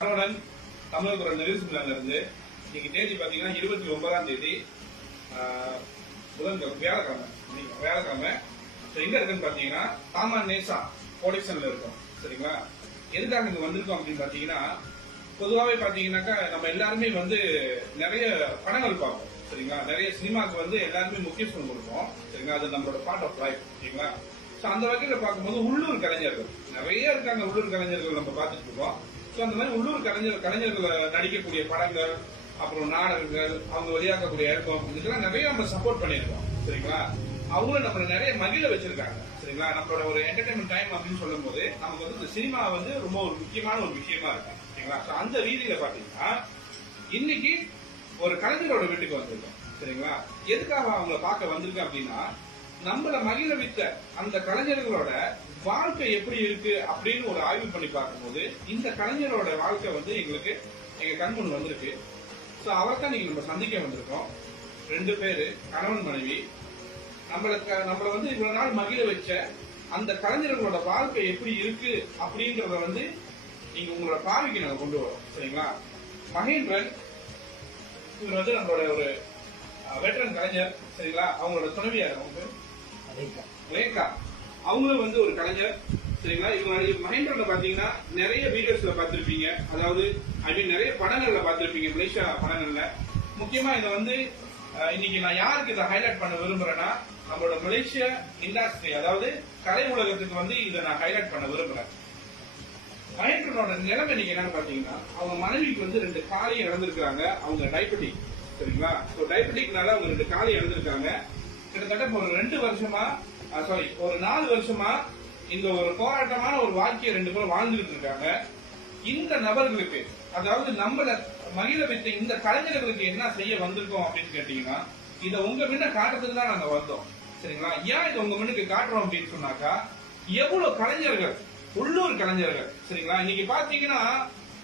தமிழ் குரல் நியூஸ்ல இருந்து இன்னைக்கு தேதி பாத்தீங்கன்னா 29ஆம் தேதி வியாழக்கிழமை எங்க இருக்குன்னு பாத்தீங்கன்னா தாமான் நேசா ப்ரொடக்ஷன்ல இருக்கும். சரிங்களா? எதுக்காக இங்க வந்திருக்கோம் அப்படின்னு பாத்தீங்கன்னா, பொதுவாகவே பாத்தீங்கன்னாக்கா நம்ம எல்லாருமே நிறைய படங்கள் பார்ப்போம். சரிங்களா? நிறைய சினிமாவுக்கு எல்லாருமே முக்கியத்துவம் கொடுப்போம். சரிங்களா? அது நம்மளோட பார்ட் ஆஃப் லைஃப். சரிங்களா? அந்த வகையில பார்க்கும்போது உள்ளூர் கலைஞர்கள் நிறைய இருக்காங்க. உள்ளூர் கலைஞர்கள் நம்ம பார்த்துட்டு இருக்கோம். அந்த மாதிரி உள்ளூர் கலைஞர்கள் நடிக்கக்கூடிய படங்கள், அப்புறம் நாடகங்கள், அவங்க வெளியாக்கக்கூடிய ஆல்பம், இதெல்லாம் நிறைய நம்ம சப்போர்ட் பண்ணிருக்கோம். சரிங்களா? அவங்களும் நம்ம நிறைய மகிழ வச்சிருக்காங்க. சரிங்களா? நம்மளோட ஒரு என்டர்டைன்மெண்ட் டைம் அப்படின்னு சொல்லும் போது நமக்கு இந்த சினிமா ரொம்ப ஒரு முக்கியமான ஒரு விஷயமா இருக்கு. சரிங்களா? அந்த ரீதியில பாத்தீங்கன்னா இன்னைக்கு ஒரு கலைஞரோட வீட்டுக்கு வந்திருக்கோம். சரிங்களா? எதுக்காக அவங்களை பார்க்க வந்திருக்கேன் அப்படின்னா, நம்மள மகிழ வைத்த அந்த கலைஞர்களோட வாழ்க்கை எப்படி இருக்கு அப்படின்னு ஒரு ஆய்வு பண்ணி பார்க்கும்போது இந்த கலைஞரோட வாழ்க்கை எங்களுக்கு எங்க கண்முன் வந்திருக்கு. சோ அவர்தான் நீங்க நம்ம சந்திக்க வந்திருக்கோம். 2 பேரு கணவன் மனைவி. நம்மள இவ்வளவு நாள் மகிழ வச்ச அந்த கலைஞர்களோட வாழ்க்கை எப்படி இருக்கு அப்படின்றத நீங்க உங்களோட பார்வைக்கு நாங்க கொண்டு வரோம். சரிங்களா? மகேந்திரன் இவர் நம்மளோட ஒரு வெட்டரன் கலைஞர். சரிங்களா? அவங்களோட துணைவியார் லேகா, அவங்களும் ஒரு கலைஞர். சரிங்களா? இவங்க மகேந்திரன்ல பாத்தீங்கன்னா நிறைய வீடியோஸ்ல பாத்திருப்பீங்க. அதாவது நிறைய படங்கள்ல பாத்திருப்பீங்க, மலேசியா படங்கள்ல. முக்கியமா இதை இன்னைக்கு நான் யாருக்கு இதை ஹைலைட் பண்ண விரும்புறேன்னா, நம்மளோட மலேசியா இண்டஸ்ட்ரி, அதாவது கலை உலகத்துக்கு இதை நான் ஹைலைட் பண்ண விரும்புறேன். மகேந்திரனோட நிலைமை இன்னைக்கு என்னன்னு பாத்தீங்கன்னா, அவங்க மனைவிக்கு 2 காலையும் இழந்திருக்காங்க. அவங்க டயபெட்டிக். சரிங்களா? டயபெட்டிக்னால அவங்க 2 காலையும் இழந்திருக்காங்க. கிட்டத்தட்ட ஒரு 2 வருஷமா ஒரு 4 வருஷமா இந்த ஒரு போராட்டமான ஒரு வாழ்க்கையை 2 பேரும் வாழ்ந்துட்டு இருக்காங்க. இந்த நபர்களுக்கு, அதாவது நம்மள மகிழ வைத்த இந்த கலைஞர்களுக்கு என்ன செய்ய வந்திருக்கோம் அப்படின்னு கேட்டீங்கன்னா, இதை உங்க முன்ன காட்டுறதுக்கு தான் நாங்க வந்தோம். சரிங்களா? ஏன் இதை உங்க முன்னுக்கு காட்டுறோம் அப்படின்னு சொன்னாக்கா, எவ்வளவு கலைஞர்கள், உள்ளூர் கலைஞர்கள். சரிங்களா? இன்னைக்கு பாத்தீங்கன்னா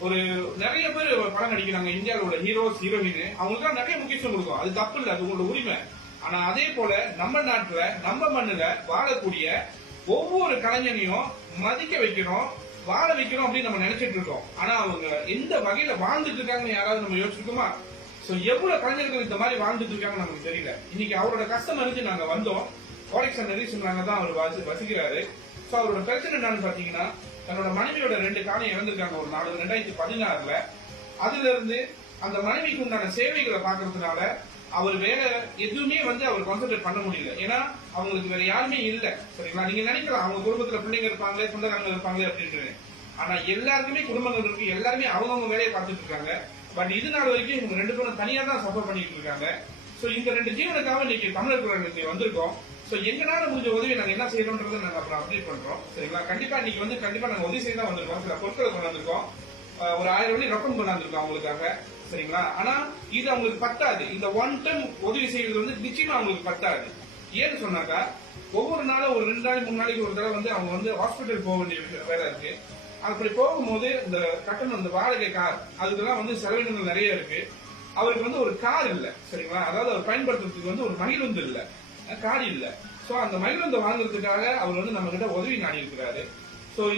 ஒரு நிறைய பேர் படம் நடிக்கிறாங்க. இந்தியாவோட ஹீரோஸ், ஹீரோயின், அவங்களுக்கு நிறைய முக்கியத்துவம் கொடுக்கும். அது தப்பு இல்லை, அது உங்களோட உரிமை. ஆனா அதே போல நம்ம நாட்டுல, நம்ம மண்ணுல வாழக்கூடிய ஒவ்வொரு கலைஞனையும் மதிக்க வைக்கணும், வாழ வைக்கணும் அப்படின்னு நம்ம நினைச்சிட்டு இருக்கோம். ஆனா அவங்க எந்த வகையில வாழ்ந்துட்டு இருக்காங்கன்னு யாராவது நம்ம யோசிச்சிருக்கோமா? எவ்வளவு கலைஞர்கள் இந்த மாதிரி வாழ்ந்துட்டு இருக்காங்க நமக்கு தெரியல. இன்னைக்கு அவரோட கஷ்டம் அறிஞ்சு நாங்க வந்தோம். கோடெக்ஸ் நரேசன் தான் அவர் வசிக்கிறாரு. அவரோட பிரச்சனை என்னன்னு பாத்தீங்கன்னா, தன்னோட மனைவியோட 2 காலையும் இறந்திருக்காங்க ஒரு நாள் 2016ல. அதுல இருந்து அந்த மனைவிக்கு உண்டான சேவைகளை பாக்குறதுனால அவர் வேற எதுவுமே அவர் கான்சென்ட்ரேட் பண்ண முடியல. ஏன்னா அவங்களுக்கு வேற யாருமே இல்ல. சரிங்களா? நீங்க நினைக்கலாம் அவங்க குடும்பத்துல பிள்ளைங்க இருப்பாங்களே, சொந்தக்காரங்க இருப்பாங்களே அப்படின்னு. ஆனா எல்லாருக்குமே குடும்பங்கள் இருக்கு, எல்லாருமே அவங்கவுங்க வேலையை பார்த்துட்டு இருக்காங்க. பட் இது நாள் வரைக்கும் இவங்க 2 பேரும் தனியா தான் சஃபர் பண்ணிட்டு இருக்காங்க. இந்த 2 ஜீவனுக்காக இன்னைக்கு தமிழர் குரல் வந்திருக்கோம். எங்களால முடிஞ்ச உதவி நாங்க என்ன செய்யறோம்ன்றதை நாங்க அப்புறம் அப்டேட் பண்றோம். சரிங்களா? கண்டிப்பா இன்னைக்கு கண்டிப்பா நாங்க உதவி செய்ய தான் வந்திருக்கோம். சில பொருட்களை கொண்டு வந்திருக்கோம். ஒரு 1000 வெள்ளி ரொக்கம் கொண்டு வந்திருக்கோம் அவங்களுக்காக. சரிங்களா? ஆனா இது அவங்களுக்கு பத்தாது. இந்த 1 டைம் உதவி செய்வது நிச்சயமா அவங்களுக்கு பத்தாது. ஏன்னு சொன்னாக்கா, ஒவ்வொரு நாளும் ஒரு 2 நாள் 3 நாளைக்கு ஒரு தடவை அவங்க ஹாஸ்பிட்டல் போக வேண்டிய வேலை இருக்கு. அப்படி போகும்போது இந்த கட்டணம், இந்த வாடகை கார், அதுக்கெல்லாம் செலவினங்கள் நிறைய இருக்கு. அவருக்கு ஒரு கார் இல்ல. சரிங்களா? அதாவது அவர் பயன்படுத்துறதுக்கு ஒரு மகிழுந்து இல்ல, கார் இல்ல. அந்த மகிழுந்தை வாங்குறதுக்காக அவர் நம்ம கிட்ட உதவி நாடி இருக்கிறாரு.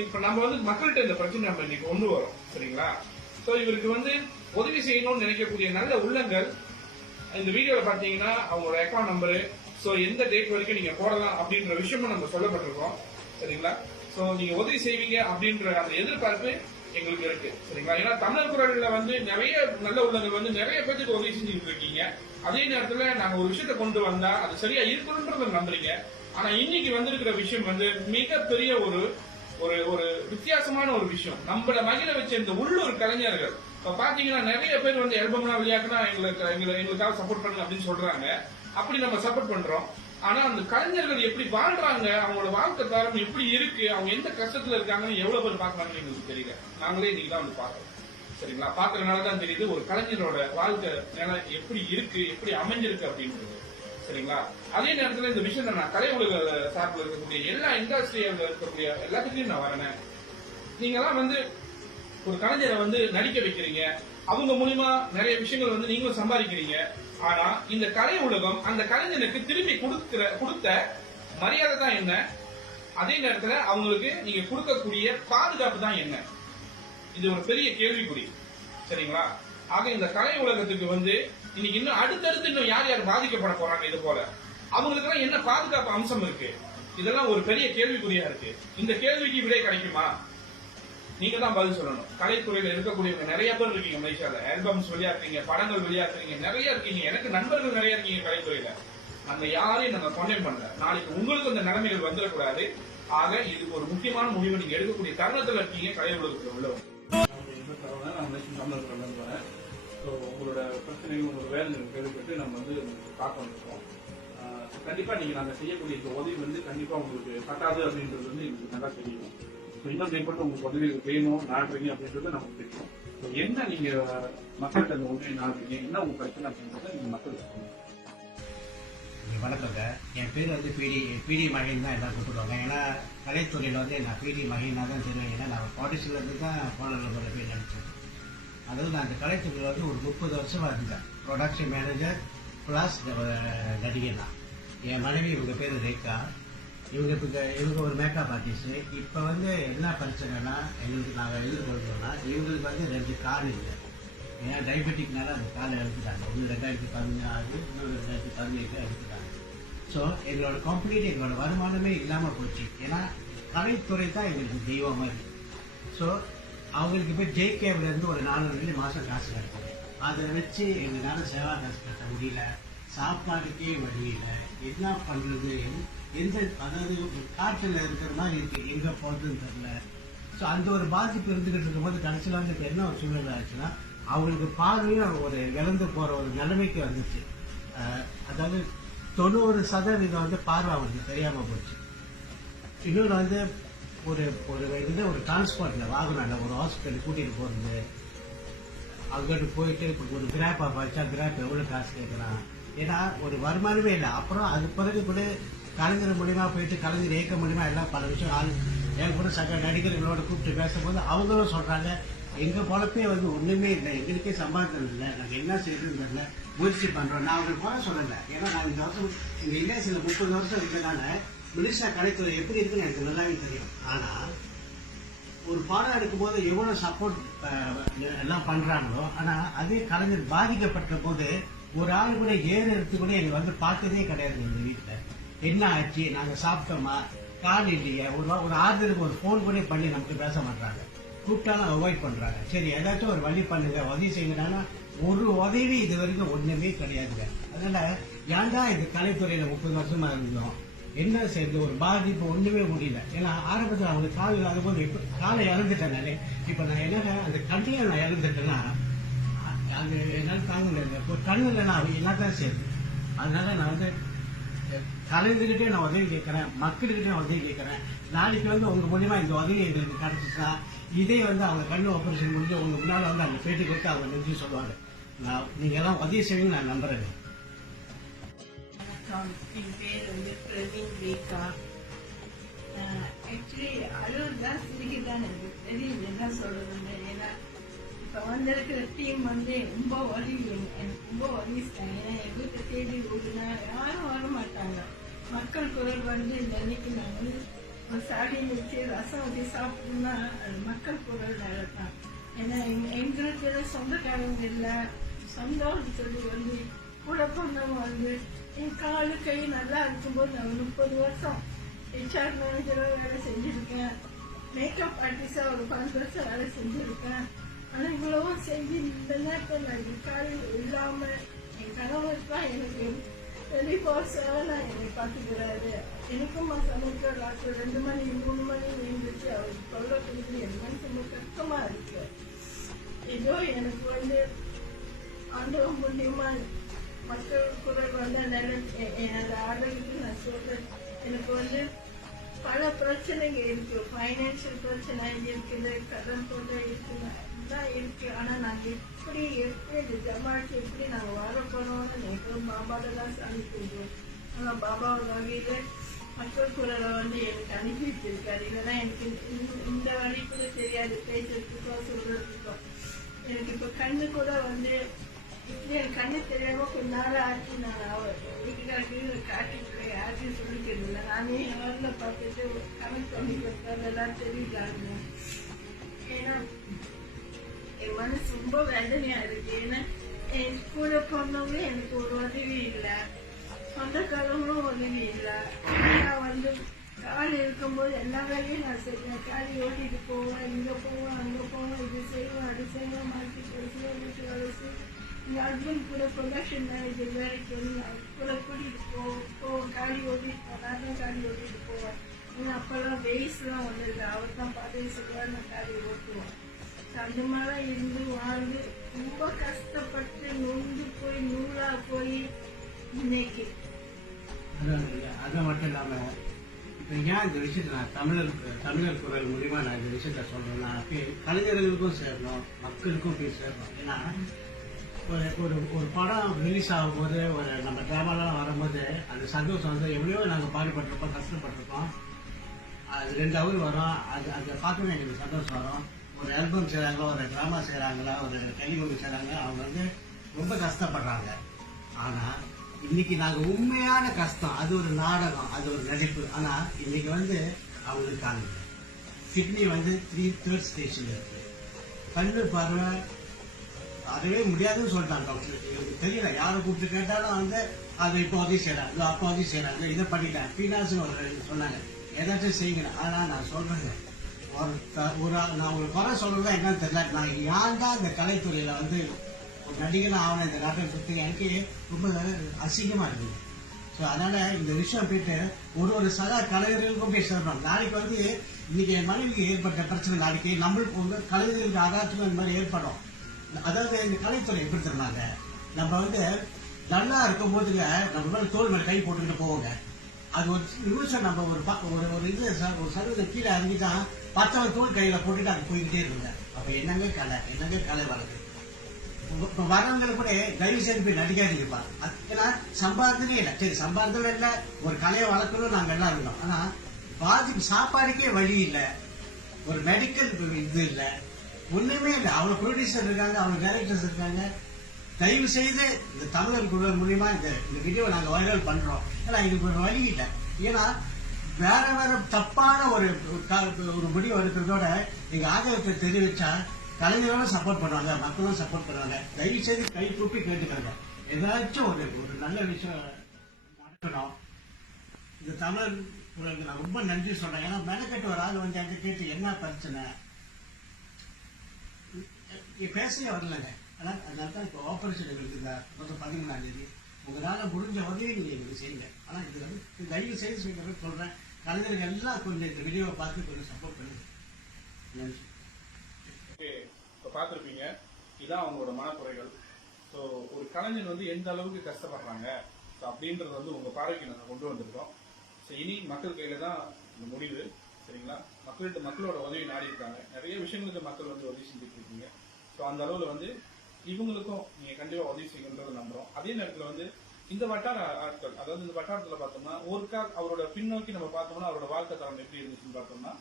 இப்ப நம்ம மக்கள்கிட்ட இந்த பிரச்சனை நம்ம இன்னைக்கு கொண்டு வரோம். சரிங்களா? இவருக்கு உதவி செய்யணும்னு நினைக்கக்கூடிய நல்ல உள்ளங்கள் இந்த வீடியோல பாத்தீங்கன்னா அவங்களோட அக்கௌண்ட் நம்பரு, எந்த டேட் வரைக்கும் நீங்க போடலாம் அப்படின்ற விஷயமும் நம்ம சொல்லப்பட்டிருக்கோம். சரிங்களா? நீங்க உதவி செய்வீங்க அப்படின்ற அந்த எதிர்பார்ப்பு எங்களுக்கு இருக்கு. சரிங்களா? ஏன்னா தமிழர் குரல்ல நிறைய நல்ல உள்ளங்கள் நிறைய பேருக்கு உதவி செஞ்சுட்டு இருக்கீங்க. அதே நேரத்துல நாங்க ஒரு விஷயத்த கொண்டு வந்தா அது சரியா இருக்கணும்ன்றத நம்புறீங்க. ஆனா இன்னைக்கு வந்திருக்கிற விஷயம் மிகப்பெரிய ஒரு ஒரு வித்தியாசமான ஒரு விஷயம். நம்மள மகிழ வச்ச இந்த உள்ளூர் கலைஞர்கள் இப்ப பாத்தீங்கன்னா நிறைய பேர் ஆல்பம்லாம் வெளியாக்குனா எங்களுக்காக சப்போர்ட் பண்ணுங்க அப்படின்னு சொல்றாங்க. அப்படி நம்ம சப்போர்ட் பண்றோம். ஆனா அந்த கலைஞர்கள் எப்படி வாழ்றாங்க, அவங்களோட வாழ்க்கை தரம் எப்படி இருக்கு, அவங்க எந்த கஷ்டத்துல இருக்காங்கன்னு எவ்வளவு பேர் பாக்குறாங்கன்னு எங்களுக்கு தெரியல. நாங்களே இன்னைக்கு தான் பாக்குறோம். சரிங்களா? பாக்குறதுனாலதான் தெரியுது ஒரு கலைஞரோட வாழ்க்கை நிலை எப்படி இருக்கு, எப்படி அமைஞ்சிருக்கு அப்படின்றது. சரிங்களா? அதே நேரத்தில் இந்த விஷயம் நான் கலை உலக சார்பில் இருக்கக்கூடிய எல்லா இண்டஸ்ட்ரியில இருக்கக்கூடிய எல்லாத்துக்கும் நான் வரேன். நீங்கெல்லாம் ஒரு கலைஞரை நடிக்க வைக்கிறீங்க, அவங்க மூலியமா நிறைய விஷயங்கள் நீங்களும் சம்பாதிக்கிறீங்க. ஆனா இந்த கலை உலகம் அந்த கலைஞனுக்கு திரும்பி கொடுத்த மரியாதை தான் என்ன, அதே நேரத்தில் அவங்களுக்கு நீங்க கொடுக்கக்கூடிய பாதுகாப்பு தான் என்ன? இது ஒரு பெரிய கேள்விக்குறி. சரிங்களா? ஆக இந்த கலை உலகத்துக்கு வந்து இன்னைக்கு இன்னும் அடுத்தடுத்து இன்னும் யார் யார் பாதிக்கப்பட போறாங்க இது போல அவங்களுக்கு எல்லாம் என்ன பாதுகாப்பு அம்சம் இருக்கு? இதெல்லாம் ஒரு பெரிய கேள்விக்குறியா இருக்கு. இந்த கேள்விக்கு விடை கிடைக்குமா? நீங்க தான் பதில் சொல்லணும். கலைத்துறையில இருக்கக்கூடியவங்க நிறைய பேர் இருக்கீங்க. மலேசியால ஆல்பம்ஸ் வெளியாக்குறீங்க, படங்கள் வெளியாக்குறீங்க, நிறைய இருக்கீங்க. எனக்கு நண்பர்கள் நிறைய இருக்கீங்க கலைத்துறையில. அந்த யாரையும் நாங்க கொண்டேன் பண்ணல. நாளைக்கு உங்களுக்கு அந்த நிலைமைகள் வந்துடக்கூடாது. ஆக இதுக்கு ஒரு முக்கியமான முடிவு நீங்க எடுக்கக்கூடிய தருணத்துல இருக்கீங்க கலை உலகத்துல உள்ளவங்க. உங்களோட பிரச்சனைகள் உங்களோட வேலைகள் கேள்விப்பட்டு நம்ம வந்து பார்க்க வந்திருக்கோம். கண்டிப்பா நீங்க நாங்க செய்யக்கூடிய இந்த உதவி வந்து கண்டிப்பா உங்களுக்கு கட்டாது அப்படின்றது வந்து எங்களுக்கு நல்லா தெரியும். இன்னும் மேம்பட்டு உங்களுக்கு உதவி வேணும் நாடுறீங்க அப்படின்றது நமக்கு தெரியும். என்ன நீங்க மக்கள்கிட்ட அந்த உதவி நாடுறீங்க, என்ன உங்க பிரச்சனை அப்படின்றத நீங்க மக்களுக்கு வணக்கங்க. என் பேர் வந்து பிடி மகன் தான் எல்லாம் கூப்பிடுவாங்க. ஏன்னா கலைத்துறையில் வந்து நான் பிடி மகனா தான் தெரியும். ஏன்னா நான் பாலிசிலேருந்து தான் கோலாலம்பூரில் போய் நினைச்சேன். அதாவது நான் அந்த கலைத்துறையில் வந்து ஒரு 30 வருஷமா இருந்தேன். ப்ரொடக்ஷன் மேனேஜர் பிளஸ் நடிகை தான். என் மனைவி இவங்க பேர் ரேகா. இவங்க ஒரு மேக்கப் ஆர்டிஸ்ட். இப்போ வந்து என்ன பிரச்சனைனா எங்களுக்கு நாங்கள் எதிர்கொள்றோம்னா இவங்களுக்கு வந்து 2 கால் இல்லை. ஏன்னா டயபெட்டிக்னால அந்த காலை எடுத்துட்டாங்க. ஒன்று 2016, இன்னொரு 2017 எடுத்துட்டாங்க. ஸோ எங்களோட கம்ப்ளீட் எங்களோட வருமானமே இல்லாமல் போச்சு. ஏன்னா கலைத்துறை தான் எங்களுக்கு தெய்வம் மாதிரி. ஸோ அவங்களுக்கு போய் ஜேகேவிலேருந்து ஒரு 400 மாதம் காசு கிடைக்குது. அதை வச்சு எங்களால் சேவா காசு கட்ட முடியல. சாப்பாடுக்கே வழியில என்ன பண்ணுறது, அதாவது காட்டில் இருக்கிற மாதிரி இருக்கு, எங்கே போகிறதுன்னு தெரியல. ஸோ அந்த ஒரு பாதிப்பு இருந்துகிட்டு இருக்கும்போது கடைசியில் வந்து இப்போ என்ன ஒரு சூழ்நிலை ஆச்சுன்னா அவங்களுக்கு பார்வையும் ஒரு இழந்து போகிற ஒரு நிலைமைக்கு வந்துச்சு. அதாவது 90% வந்து பார்வை அவங்களுக்கு தெரியாமல் போச்சு. இன்னொன்று வந்து ஒரு டிரான்ஸ்போர்ட்ல வாகனம் ஒரு ஹாஸ்பிட்டல் கூட்டிட்டு போறது, அங்கிட்டு போயிட்டு ஒரு கிராப்பா பார்த்தா கிராப் எவ்வளவு காசு கேட்கறான். ஏன்னா ஒரு வருமானமே இல்லை. அப்புறம் அது பிறகு கூட கலைஞர் மூலியமா போயிட்டு கலைஞர் இயக்க மூலியமா எல்லாம் பல விஷயம் என் கூட சக நடிகர்களோட கூப்பிட்டு பேசும்போது அவங்களும் சொல்றாங்க, எங்க பொழப்பே வந்து ஒண்ணுமே இல்லை, எங்களுக்கே சம்பாதித்தது இல்லை, நாங்க என்ன செய்யறதுன்னு தெரியல, முயற்சி பண்றோம். நான் அவங்களுக்கு போல சொல்லல. ஏன்னா நான் இந்த வருஷம் இந்த இண்டஸ்ட்ரியில 30 வருஷம் இருக்கிறதுனால மலேசியா கலைத்துறை எப்படி இருக்குன்னு எனக்கு நல்லாவே தெரியும். ஆனா ஒரு பாடம் எடுக்கும் போது எவ்வளவு சப்போர்ட் எல்லாம் பண்றாங்களோ, ஆனா அதே கலைஞர் பாதிக்கப்பட்ட போது ஒரு ஆள் கூட எடுத்து கூட எங்க வந்து பார்த்ததே கிடையாது. எங்க வீட்டுல என்ன ஆச்சு, நாங்க சாப்பிட்டோமா, கால் இல்லையே, ஒரு ஆறுதலுக்கு ஒரு போன் கூட பண்ணி நமக்கு பேச மாட்டாங்க. கூப்பிட்டாலும் அவாய்ட் பண்றாங்க. சரி ஏதாச்சும் ஒரு வழி பண்ணுங்க, உதவி செய்யுங்கன்னா ஒரு உதவி இது வரைக்கும் ஒண்ணுமே கிடையாதுங்க. அதனால ஏன்டா இது கலைத்துறையில 30 வருஷமா இருந்தோம், என்ன செய்யறது, ஒரு பாதிப்பு ஒண்ணுமே முடியல. ஏன்னா ஆரம்பத்தில் அவங்க கால் இல்லாத போது காலை இழந்துட்டேன். இப்ப நான் என்ன அந்த கண்ணியை நான் இழந்துட்டேன்னா அது என்னால தாங்க முடியாது. இப்போ கண்ணு இல்லை நான் என்னதான் செய்யுது. அதனால நான் வந்து கலைஞர்கிட்டே நான் உதவி கேட்கறேன், மக்கள்கிட்ட நான் உதவி கேட்கறேன். நாளைக்கு வந்து உங்க மூலியமா இந்த உதவி எங்களுக்கு கிடைச்சிச்சுன்னா இதே வந்து அவங்க கண்ணு ஆபரேஷன் முடிஞ்சு உங்க முன்னால வந்து அந்த பேட்டி கொடுத்து அவங்க நெஞ்சு சொல்லுவாங்க. நீங்க எல்லாம் உதவி செய்வீங்க நான் நம்புறேன். என் பேர் வந்து பிரவீன் ரேகா. ஆக்சுவலி அழுவது தான் சிரிக்கதான் எனக்கு தெரியும் என்ன சொல்றதுன்னு. ஏன்னா இப்ப வந்திருக்கிற டீம் வந்து ரொம்ப எனக்கு ரொம்ப உதவிட்டாங்க. ஏன்னா என் வீட்டை தேடி ஓடுனா யாரும் வர மாட்டாங்க. மக்கள் குரல் வந்து இந்த அன்னைக்கு நான் வந்து ஒரு சாடி வச்சு ரசம் வச்சு சாப்பிட்டோம்னா அது மக்கள் குரல் தான். ஏன்னா எங்களுக்கு சொந்தக்காரங்க இல்லை, சொந்தம் சொல்லி வந்து கூட பொண்ணவங்க வந்து என் காலு கை நல்லா இருக்கும்போது நான் 30 வருஷம் ஹெச்ஆர் மேனேஜரா வேலை செஞ்சிருக்கேன். மேக்கப் ஆர்டிஸ்டா ஒரு 5 வருஷம் வேலை செஞ்சிருக்கேன். ஆனா இவ்வளவும் செஞ்சு இந்த நேரத்தில் நான் என் காலில் இல்லாம என் கணவர் தான் எனக்கு 24/7 என்னை பார்த்துக்கிறாரு. எனக்கும் சமைக்கிற டாக்டர் 2 மணி 3 மணி எழுந்துச்சு அவருக்கு சொல்ல கொடுத்து என் மனசு ரொம்ப கஷ்டமா இருக்கு. ஏதோ எனக்கு வந்து ஆண்டவன் மூலியமா மக்கள் குரல் வந்து என்னோட ஆர்டருக்கு நான் சொல்றேன். எனக்கு வந்து பல பிரச்சனைங்க இருக்கு. பைனான்சியல் பிரச்சனை இருக்குது, கடன் தொல்லை இருக்கு. ஆனா நாங்க எப்படி இந்த ஜமாச்சு எப்படி நாங்க வாழ போனோம்னு நினைக்கிறோம். பாபாடெல்லாம் சாமி கொடுப்போம். ஆனா பாபா வகையில மக்கள் குரலை வந்து எனக்கு அனுப்பி வச்சிருக்காரு. இல்லைன்னா எனக்கு இந்த வழி கூட தெரியாது, பேசுறதுக்கோ சொல்றதுக்கோ. எனக்கு இப்ப கண்ணு கூட வந்து இப்படி எனக்கு கண்ணு தெரியாம கொஞ்ச நாள் ஆச்சு. நான் வீட்டுக்காரருக்கு காட்டிட்டு யாருக்கும் சொல்லிக்கிறது இல்லை. நானே யாரில் பார்த்துட்டு கமெண்ட் பண்ணி கொடுத்தேன், எல்லாம் தெரியுதாங்க. ஏன்னா என் மனசு ரொம்ப வேதனையா இருக்கு. ஏன்னா என் கூட பிறந்தவங்க எனக்கு ஒரு உதவி இல்லை, சொந்தக்காரங்களும் உதவி இல்லை. நான் வந்து காடு இருக்கும்போது எல்லா வேலையும் நான் செய்வேன். காடி ஓட்டிட்டு போவேன், இங்கே போவேன் அங்கே போவேன், இது செய்வேன் அது செய்வேன், மாற்றி பேசுவேன், வீட்டு வேலை செய்வேன். எங்கள் ஹஸ்பண்ட் கூட ப்ரொடக்ஷன் மேனேஜர் வேலைக்கு கூட கூட்டிகிட்டு போவேன். காடி ஓட்டிட்டு போவேன், நான் தான் காடி ஓட்டிட்டு போவேன். இன்னும் அப்போல்லாம் வெயிஸ்லாம் ஒன்றும் இல்லை, அவர் தான் பதவி சொல்லுவார், நான் காடி ஓட்டுவேன். அந்த மாதிரி இருந்து வாழ்ந்து ரொம்ப கஷ்டப்பட்டு நொந்து போய் நூலா போய் இன்னைக்கு அது மட்டும் இல்லாம இப்ப ஏன் இந்த விஷயத்த நான் தமிழர் குரல் மூலியமா நான் இந்த விஷயத்த சொல்றேன்னா, கலைஞர்களுக்கும் சேரணும், மக்களுக்கும் போய் சேரணும். ஏன்னா ஒரு படம் ரிலீஸ் ஆகும்போது ஒரு நம்ம டிராமாலாம் வரும்போது அந்த சந்தோஷம் வந்து எவ்வளவோ நாங்கள் பாடுபட்டிருப்போம், கஷ்டப்பட்டிருப்போம். அது 2 hour வரும், அதை பார்க்கவே எங்களுக்கு சந்தோஷம் வரும். ஒரு ஆல்பம் செய்கிறாங்களோ, ஒரு ட்ராமா செய்கிறாங்களா, ஒரு டெலிமூவி செய்கிறாங்க, அவங்க வந்து ரொம்ப கஷ்டப்படுறாங்க. ஆனால் இன்னைக்கு நாங்கள் உண்மையான கஷ்டம், அது ஒரு நாடகம், அது ஒரு நடிப்பு. ஆனால் இன்னைக்கு வந்து அவங்களுக்கு காணுங்க. கிட்னி வந்து 3/3 ஸ்டேஜில் இருக்கு. கண்ணு பார்வை அதுவே முடியாதுன்னு சொல்லிட்டாங்க டாக்டர். எனக்கு தெரியல, யாரை கூப்பிட்டு கேட்டாலும் வந்து அதை இப்போ உதவி செய்கிறாங்க, அப்போ உதவி செய்கிறாங்க, இதை பண்ணிட்டேன் பீனாஸ்ன்னு ஒரு சொன்னாங்க, ஏதாச்சும் செய்யுங்க. ஆனால் நான் சொல்றேங்க, நான் ஒரு குறை சொல்றதா என்னன்னு தெரியல. நான் ஏன் தான் இந்த கலைத்துறையில வந்து ஒரு நடிகனா ஆகணும் இந்த நாட்டை எனக்கு ரொம்ப அசிங்கமா இருக்குது. ஸோ அதனால இந்த விஷயம் போயிட்டு ஒரு சக கலைஞர்களுக்கும் போய் சேர்றோம். நாளைக்கு வந்து இன்னைக்கு என் மனைவிக்கு ஏற்பட்ட பிரச்சனை நாளைக்கு நம்மளுக்கு வந்து கலைஞர்களுக்கு ஆகாத்துக்கும் இந்த மாதிரி ஏற்படும். அதாவது இந்த கலைத்துறை எப்படி தருனாங்க, நம்ம வந்து நல்லா இருக்கும் போதுங்க நம்ம மேல தோல் மேல கை போட்டுக்கிட்டு போவோங்க. அது ஒரு நிமிஷம் நம்ம ஒரு இது ஒரு சர்வீஸ் கீழே இறங்கிதான் 10 தோல் கையில போட்டுட்டு அது போய்கிட்டே இருக்குங்க. அப்ப என்னங்க கலை வளர்க்கு. இப்ப வரவங்களுக்கு கூட தயவு செய்து போய் நடிக்காதீங்கப்பா. ஏன்னா சம்பாதனே இல்லை, சரி சம்பாதனை இல்லை, ஒரு கலையை வளர்க்கணும் நாங்க எல்லாம் இருந்தோம். ஆனா பாதிப்பு சாப்பாடுக்கே வழி இல்லை, ஒரு மெடிக்கல் இது இல்லை, ஒண்ணுமே இல்லை. அவ்வளவு ப்ரொடியூசர் இருக்காங்க, அவ்வளவு டைரக்டர்ஸ் இருக்காங்க. தயவு செய்து இந்த தமிழர் குரல் மூலியமா இந்த வீடியோ நாங்க வைரல் பண்றோம். ஏன்னா எங்களுக்கு ஒரு வழி இல்லை. ஏன்னா வேற தப்பான ஒரு முடிவு எடுக்கிறதோட எங்க ஆதரத்தை தெரிவிச்சா கலைஞர்களும் சப்போர்ட் பண்ணுவாங்க, மக்களும் சப்போர்ட் பண்ணுவாங்க. தயவு செய்து கை கூப்பி கேட்டுக்காங்க, ஏதாச்சும் ஒரு நல்ல விஷயம் நடக்கணும். இந்த தமிழர் குரலுக்கு நான் ரொம்ப நன்றி சொல்றேன். ஏன்னா மெனக்கட்டு ஒரு ஆள் வந்து என்கிட்ட கேட்டு என்ன பிரச்சனை பேசவே வரலங்க. அதனால தான் இப்போ ஆபரேஷன் எங்களுக்கு இந்த 13ஆம் தேதி உங்களால முடிஞ்ச உதவி நீங்க எங்களுக்கு செய்யுங்க. ஆனா இது வந்து தயவு செய்து சொல்றேன், கலைஞர்கள் எல்லாம் கொஞ்சம் இந்த வீடியோவை பார்த்து கொஞ்சம் சப்போர்ட் பண்ணுங்க. நன்றி. இப்போ பார்த்துருப்பீங்க, இதான் அவங்களோட மனக்குறைகள். ஸோ ஒரு கலைஞர் வந்து எந்த அளவுக்கு கஷ்டப்படுறாங்க ஸோ அப்படின்றது வந்து உங்க பார்வைக்கு நாங்கள் கொண்டு வந்திருக்கோம். ஸோ இனி மக்கள் கையில தான் இந்த முடிவு, சரிங்களா? மக்களோட உதவி நாடி இருக்காங்க. நிறைய விஷயங்களுக்கு மக்கள் வந்து உதவி செஞ்சுட்டு இருக்கீங்க. ஸோ அந்த அளவில் வந்து இவங்களுக்கும் நீங்க கண்டிப்பா உதவி செய்யணுன்றதை நம்புறோம். அதே நேரத்தில் வந்து இந்த வட்டார ஆட்கள், அதாவது இந்த வட்டாரத்தில் பார்த்தோம்னா அவரோட பின்னோக்கி நம்ம பார்த்தோம்னா அவரோட வாழ்க்கை தரம் எப்படி இருந்துச்சுன்னு பார்த்தோம்னா,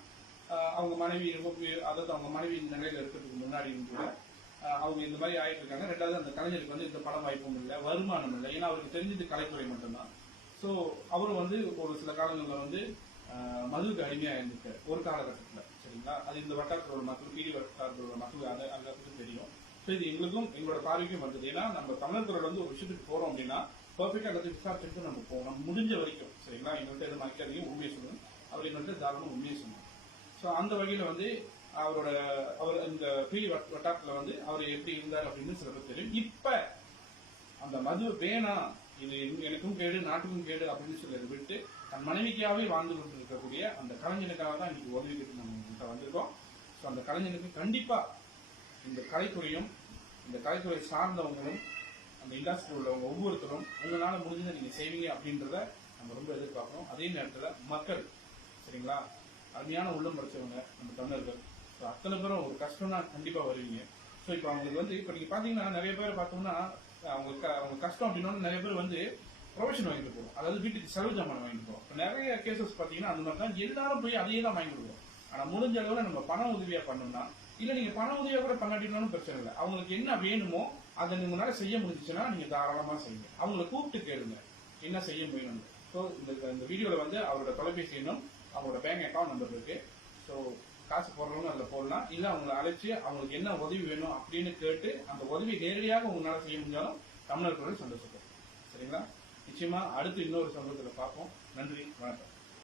அவங்க மனைவி அதாவது அவங்க மனைவி நிலையில இருக்கிறதுக்கு முன்னாடியும் கூட அவங்க இந்த மாதிரி ஆயிட்டு இருக்காங்க. ரெண்டாவது அந்த கலைஞருக்கு வந்து இந்த படம் வாய்ப்பும் இல்லை, வருமானம் இல்லை. ஏன்னா அவருக்கு தெரிஞ்சது கலைத்துறை மட்டும்தான். ஸோ அவரும் வந்து ஒரு சில காலங்களில் வந்து மதுவுக்கு அடிமையா இருந்திருக்காரு ஒரு காலகட்டத்தில், சரிங்களா? அது இந்த வட்டாரத்தோட மக்கள், பீடி வட்டாரத்தோட மக்கள் எல்லாத்துக்கும் தெரியும். ஸோ இது எங்களுக்கும் எங்களோட பார்வைக்கும் வந்தது. ஏன்னா நம்ம தமிழர் குரல் வந்து ஒரு விஷயத்துக்கு போறோம் அப்படின்னா பர்ஃபெக்டா எல்லாத்தையும் விசாரிச்சுட்டு நம்ம போவோம், நம்ம முடிஞ்ச வரைக்கும், சரிங்களா? எங்கள்கிட்ட எதுவும் மறைக்காதீங்க, உண்மையை சொல்லணும். அவர் எங்கள்கிட்ட தாராளமாக உண்மையை சொல்லணும். ஸோ அந்த வகையில் வந்து அவர் இந்த பீடி வட்டாரத்தில் வந்து அவர் எப்படி இருந்தார் அப்படின்னு சில பேர் தெரியும். இப்ப அந்த மது வேணாம், இது எனக்கும் கேடு நாட்டுக்கும் கேடு அப்படின்னு சொல்லி விட்டு தன் மனைவிக்காவே வாழ்ந்து கொண்டு இருக்கக்கூடிய அந்த கலைஞனுக்காக தான் இன்னைக்கு உதவிக்கிட்டு நம்ம கிட்ட வந்திருக்கோம். ஸோ அந்த கலைஞனுக்கு கண்டிப்பா இந்த கலைத்துறையும் இந்த கலைத்துறை சார்ந்தவங்களும் அந்த இண்டஸ்ட்ரி உள்ளவங்க ஒவ்வொருத்தரும் உங்களால முடிஞ்சதை நீங்க செய்வீங்க அப்படின்றத நம்ம ரொம்ப எதிர்பார்க்கிறோம். அதே நேரத்துல மக்கள், சரிங்களா, அருமையான உள்ளம் படிச்சவங்க நம்ம தமிழர்கள். ஸோ அத்தனை பேரும் ஒரு கஷ்டம்னா கண்டிப்பா வருவீங்க. ஸோ இப்போ அவங்களுக்கு வந்து இப்போ நீங்க பாத்தீங்கன்னா நிறைய பேர் பார்த்தோம்னா அவங்க கஷ்டம் அப்படின்னா நிறைய பேர் வந்து ப்ரொஃபஷன் வாங்கிட்டு போவோம், அதாவது வீட்டுக்கு செலவு ஜாமான் வாங்கிட்டு போவோம். இப்போ நிறைய கேசஸ் பாத்தீங்கன்னா அந்த மாதிரி தான் எல்லாரும் போய் அதையே தான் வாங்கி கொடுப்போம். ஆனா முடிஞ்ச அளவுல நம்ம பண உதவியா பண்ணோம்னா, இல்ல நீங்க பண உதவியா கூட பண்ணாட்டினாலும் பிரச்சனை இல்லை. அவங்களுக்கு என்ன வேணுமோ அதை நீங்களால செய்ய முடிஞ்சுச்சுன்னா நீங்க தாராளமா செய்யுங்க. அவங்களை கூப்பிட்டு கேளுங்க என்ன செய்ய முடியும். ஸோ இந்த வீடியோல வந்து அவரோட தொலைபேசி எண்ணும் அவங்களோட பேங்க் அக்கௌண்ட் நம்பர் இருக்கு. ஸோ காசு போடுறவங்க அதுல போடலாம். இல்ல அவங்களை அழைச்சி அவங்களுக்கு என்ன உதவி வேணும் அப்படின்னு கேட்டு அந்த உதவி நேரடியாக உங்களால செய்ய முடிஞ்சாலும் தமிழர்கள் சந்தோஷப்படும். சரிங்களா? நிச்சயமா அடுத்து இன்னொரு சம்பவத்துல பார்ப்போம். நன்றி, வணக்கம்.